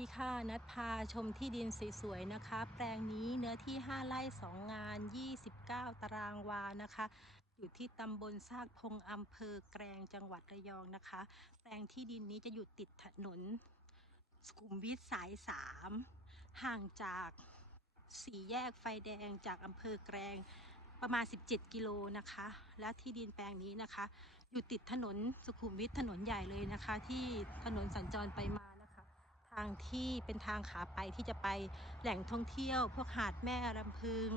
ดีค่ะ นัดพาชมที่ดินสวยๆนะคะ แปลงนี้เนื้อที่ 5 ไร่ 2 งาน 29 ตารางวานะคะ อยู่ที่ตำบลซากพงอำเภอแกลงจังหวัดระยองนะคะ แปลงที่ดินนี้จะอยู่ติดถนน สุขุมวิทสาย 3 ห่างจากสี่แยกไฟแดงจากอำเภอแกลงประมาณ 17 กิโลนะคะ และที่ดินแปลงนี้นะคะ อยู่ติดถนนสุขุมวิทถนนใหญ่เลยนะคะ ที่ถนนสัญจรไปมาางที่เป็นทางขาไปที่จะไปแหล่งท่องเที่ยว พวกหาดแม่ลำพึง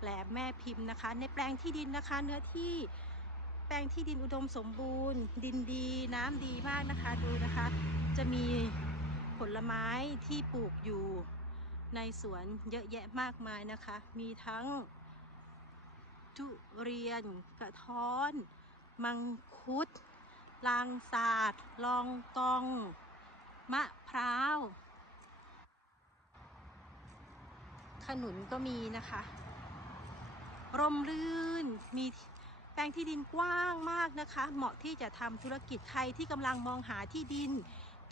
แหลมแม่พิมพ์นะคะ ในแปลงที่ดินนะคะ เนื้อที่แปลงที่ดินอุดมสมบูรณ์ ดินดี น้ำดีมากนะคะดูนะคะ จะมีผลไม้ที่ปลูกอยู่ในสวนเยอะแยะมากมายนะคะ มีทั้งทุเรียน กระท้อน มังคุด ลางสาดลองกอง มะพร้าว ขนุนก็มีนะคะ ร่มรื่น มีแปลงที่ดินกว้างมากนะคะ เหมาะที่จะทำธุรกิจใครที่กำลังมองหาที่ดิน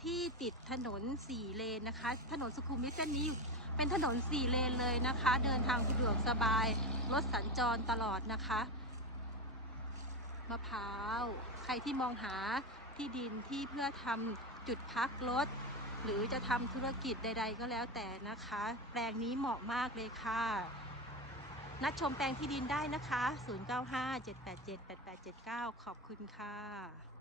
ที่ติดถนนสี่เลนนะคะ ถนนสุขุมวิทเส้นนี้เป็นถนนสี่เลนเลยนะคะ เดินทางสะดวกสบาย รถสัญจรตลอดนะคะ มะพร้าว ใครที่มองหาที่ดินที่เพื่อทำ จุดพักรถ หรือจะทำธุรกิจใด ๆ ก็แล้วแต่นะคะ แปลงนี้เหมาะมากเลยค่ะ นัดชมแปลงที่ดินได้นะคะ 0957878879 ขอบคุณค่ะ